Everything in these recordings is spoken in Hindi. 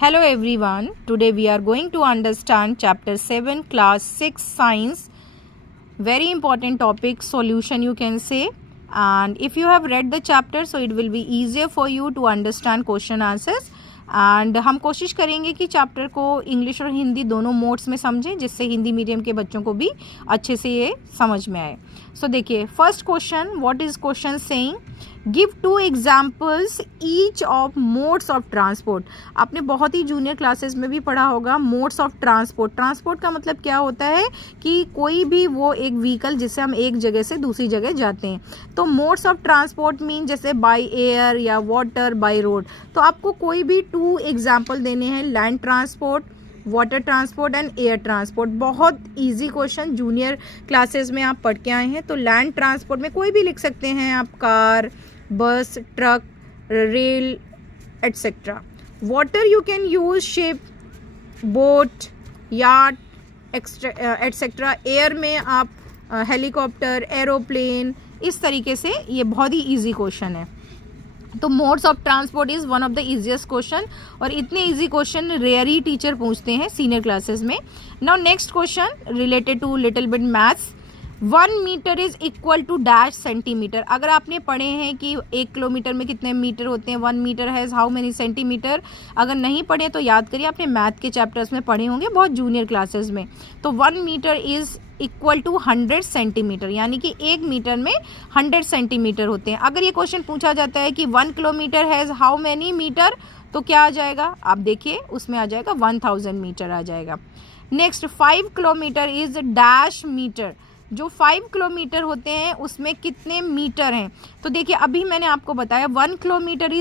Hello everyone, today we are going to understand chapter 7 class 6 science. Very important topic, solution you can say, and if you have read the chapter so it will be easier for you to understand question answers. And हम कोशिश करेंगे कि चैप्टर को इंग्लिश और हिंदी दोनों मोड्स में समझें जिससे हिंदी मीडियम के बच्चों को भी अच्छे से ये समझ में आए. सो देखिए first question, what is question saying? Give 2 examples each of modes of transport. आपने बहुत ही जूनियर क्लासेस में भी पढ़ा होगा मोड्स ऑफ ट्रांसपोर्ट. ट्रांसपोर्ट का मतलब क्या होता है कि कोई भी वो एक व्हीकल जिससे हम एक जगह से दूसरी जगह जाते हैं. तो मोड्स ऑफ ट्रांसपोर्ट मीन जैसे बाय एयर या वाटर, बाय रोड. तो आपको कोई भी 2 एग्जाम्पल देने हैं, land transport, water transport and air transport. बहुत इजी क्वेश्चन, जूनियर क्लासेस में आप पढ़ के आए हैं. तो लैंड ट्रांसपोर्ट में कोई भी लिख सकते हैं आप, car, bus, truck, rail etcetera. Water you can use ship, boat, yacht etcetera. Air में आप हेलीकॉप्टर, एरोप्लेन, इस तरीके से. ये बहुत ही इजी क्वेश्चन है. तो modes of transport is one of the easiest question, और इतने इजी क्वेश्चन रेयर ही टीचर पूछते हैं सीनियर क्लासेस में. Now next question related to little bit maths. 1 metre is equal to dash centimetre. अगर आपने पढ़े हैं कि 1 किलोमीटर में कितने मीटर होते हैं, 1 metre has how many centimetre, अगर नहीं पढ़े तो याद करिए, आपने मैथ के चैप्टर्स में पढ़े होंगे बहुत जूनियर क्लासेस में. तो 1 metre is equal to 100 centimetre, यानी कि 1 मीटर में 100 सेंटीमीटर होते हैं. अगर ये क्वेश्चन पूछा जाता है कि 1 kilometre has how many metre, तो क्या आ जाएगा? आप देखिए उसमें आ जाएगा 1000 मीटर आ जाएगा. Next 5 kilometre is dash metre. जो 5 किलोमीटर होते हैं उसमें कितने मीटर हैं? तो देखिए अभी मैंने आपको बताया 1 किलोमीटर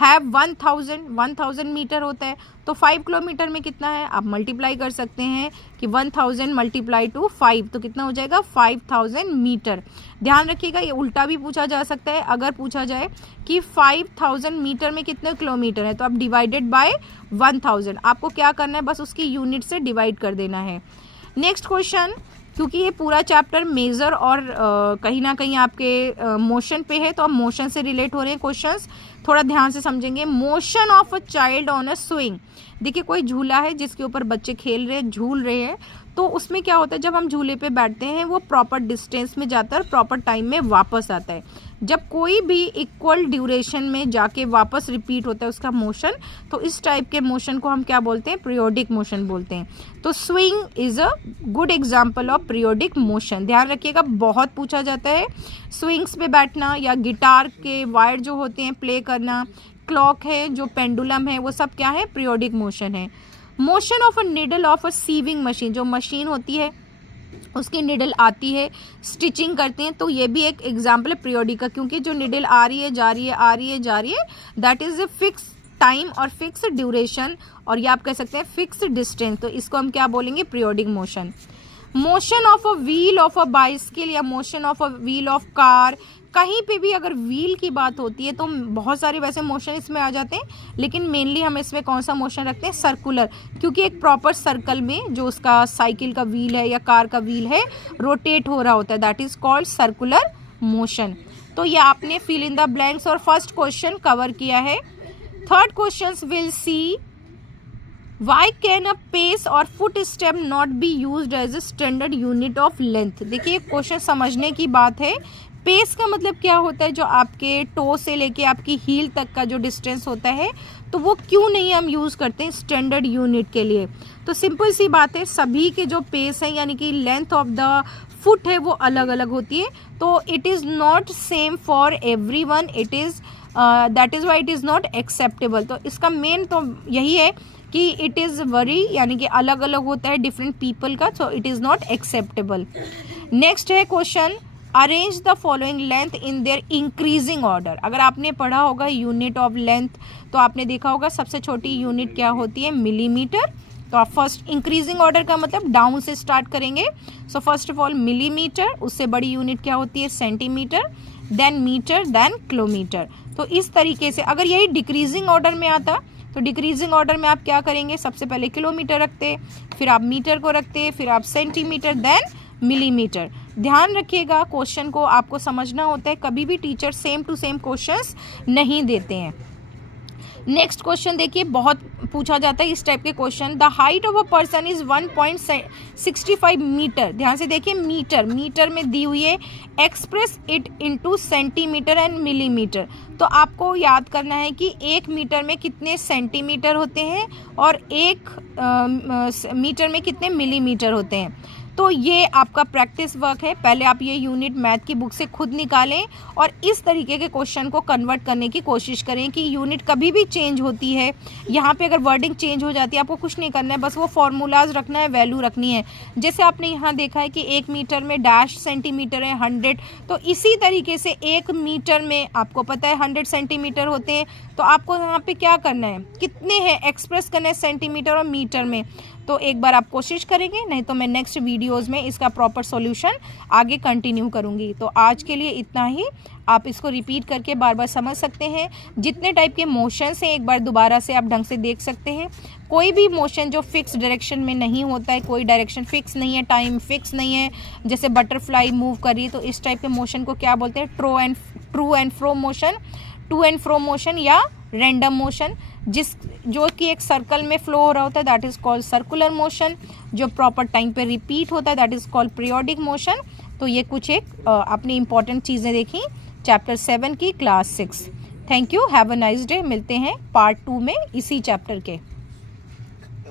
हैव 1000 मीटर होता है. तो 5 किलोमीटर में कितना है? आप मल्टीप्लाई कर सकते हैं कि 1000 मल्टीप्लाई टू 5, तो कितना हो जाएगा? 5000 मीटर. ध्यान रखिएगा ये उल्टा भी पूछा जा सकता है. अगर पूछा जाए कि 5000 मीटर में कितने किलोमीटर है, तो आप डिवाइडेड बाय 1000, आपको क्या करना है? बस उसकी यूनिट से डिवाइड कर देना है. नेक्स्ट क्वेश्चन, क्योंकि ये पूरा चैप्टर मेजर और कहीं ना कहीं आपके मोशन पे है, तो अब मोशन से रिलेट हो रहे हैं क्वेश्चंस, थोड़ा ध्यान से समझेंगे. Motion of a child on a swing. देखिए कोई झूला है जिसके ऊपर बच्चे खेल रहे हैं, झूल रहे हैं. तो उसमें क्या होता है, जब हम झूले पे बैठते हैं वो प्रॉपर डिस्टेंस में जाता है और प्रॉपर टाइम में वापस आता है. जब कोई भी इक्वल ड्यूरेशन में जाके वापस रिपीट होता है उसका मोशन, तो इस टाइप के मोशन को हम क्या बोलते हैं? पीरियोडिक मोशन बोलते हैं. तो swing is a good example of periodic motion. ध्यान रखिएगा बहुत पूछा जाता है. स्विंग्स पे बैठना या गिटार के वायर जो होते हैं प्ले करना, क्लॉक है, जो पेंडुलम है, वो सब क्या है? पीरियोडिक मोशन है. Motion of a needle of a sewing machine. जो मशीन होती है उसकी निडल आती है, स्टिचिंग करते हैं, तो ये भी एक एग्जाम्पल है पीरियोडिक का, क्योंकि जो निडल आ रही है जा रही है, आ रही है जा रही है, that is a fix time और फिक्स ड्यूरेशन, और ये आप कह सकते हैं फिक्स डिस्टेंस. तो इसको हम क्या बोलेंगे? Periodic motion. Motion of a wheel of a bicycle या motion of a wheel of car. कहीं पे भी अगर व्हील की बात होती है तो बहुत सारे वैसे मोशन इसमें आ जाते हैं, लेकिन मेनली हम इसमें कौन सा मोशन रखते हैं? सर्कुलर, क्योंकि एक प्रॉपर सर्कल में जो उसका साइकिल का व्हील है या कार का व्हील है रोटेट हो रहा होता है, that is called circular motion. तो ये आपने फिल इन द ब्लैंक्स और फर्स्ट क्वेश्चन कवर किया है. Third question will see why can a pace और foot step not be used as a standard unit of length. देखिए क्वेश्चन समझने की बात है. पेस का मतलब क्या होता है? जो आपके टो से लेके आपकी हील तक का जो डिस्टेंस होता है, तो वो क्यों नहीं हम यूज़ करते हैं स्टैंडर्ड यूनिट के लिए? तो सिंपल सी बात है, सभी के जो पेस है यानी कि लेंथ ऑफ द फुट है वो अलग अलग होती है. तो it is not same for every one, it is that is why it is not acceptable. तो इसका मेन तो यही है कि इट इज़ वरी, यानी कि अलग अलग होता है डिफरेंट पीपल का, so it is not acceptable. Next है question, arrange the following length in their increasing order. अगर आपने पढ़ा होगा यूनिट ऑफ लेंथ, तो आपने देखा होगा सबसे छोटी यूनिट क्या होती है? मिलीमीटर. तो आप फर्स्ट इंक्रीजिंग ऑर्डर का मतलब डाउन से स्टार्ट करेंगे. So first of all millimetre, उससे बड़ी यूनिट क्या होती है? Centimetre, then metre, then kilometre. तो इस तरीके से अगर यही डिक्रीजिंग ऑर्डर में आता, तो डिक्रीजिंग ऑर्डर में आप क्या करेंगे? सबसे पहले किलोमीटर रखते, फिर आप मीटर को रखते, फिर आप सेंटीमीटर, देन मिलीमीटर. ध्यान रखिएगा क्वेश्चन को आपको समझना होता है, कभी भी teacher same to same questions नहीं देते हैं. नेक्स्ट क्वेश्चन देखिए, बहुत पूछा जाता है इस टाइप के question. The height of a person is 1.65 metre. ध्यान से देखिए, मीटर में दी हुई है, express it into centimetre and millimetre. तो आपको याद करना है कि 1 मीटर में कितने सेंटीमीटर होते हैं और 1 मीटर में कितने मिलीमीटर होते हैं। तो ये आपका प्रैक्टिस वर्क है। पहले आप ये यूनिट मैथ की बुक से खुद निकालें और इस तरीके के क्वेश्चन को कन्वर्ट करने की कोशिश करें कि यूनिट कभी भी चेंज होती है, यहाँ पे अगर वर्डिंग चेंज हो जाती है, आपको कुछ नहीं करना है, बस वो फॉर्मूलाज रखना है, वैल्यू रखनी है। जैसे आपने यहाँ देखा है कि 1 मीटर में डैश सेंटीमीटर है 100, तो इसी तरीके से 1 मीटर में आपको पता है 100 सेंटीमीटर होते हैं। तो आपको यहाँ पे क्या करना है, कितने हैं एक्सप्रेस करना है सेंटीमीटर और मीटर में। तो एक बार आप कोशिश करेंगे, नहीं तो मैं नेक्स्ट वीडियोस में इसका प्रॉपर सॉल्यूशन आगे कंटिन्यू करूँगी। तो आज के लिए इतना ही। आप इसको रिपीट करके बार बार समझ सकते हैं। जितने टाइप के मोशंस हैं एक बार दोबारा से आप ढंग से देख सकते हैं। कोई भी मोशन जो फिक्स डायरेक्शन में नहीं होता है, कोई डायरेक्शन फिक्स नहीं है, टाइम फिक्स नहीं है, जैसे बटरफ्लाई मूव कर रही है, तो इस टाइप के मोशन को क्या बोलते हैं, to and fro motion, to and fro motion या रैंडम मोशन। जो कि एक सर्कल में फ्लो हो रहा होता है, that is called circular motion. जो प्रॉपर टाइम पे रिपीट होता है, that is called periodic motion. तो ये कुछ एक अपनी इंपॉर्टेंट चीज़ें देखी चैप्टर 7 की class 6। Thank you, have a nice day. मिलते हैं पार्ट 2 में इसी चैप्टर के।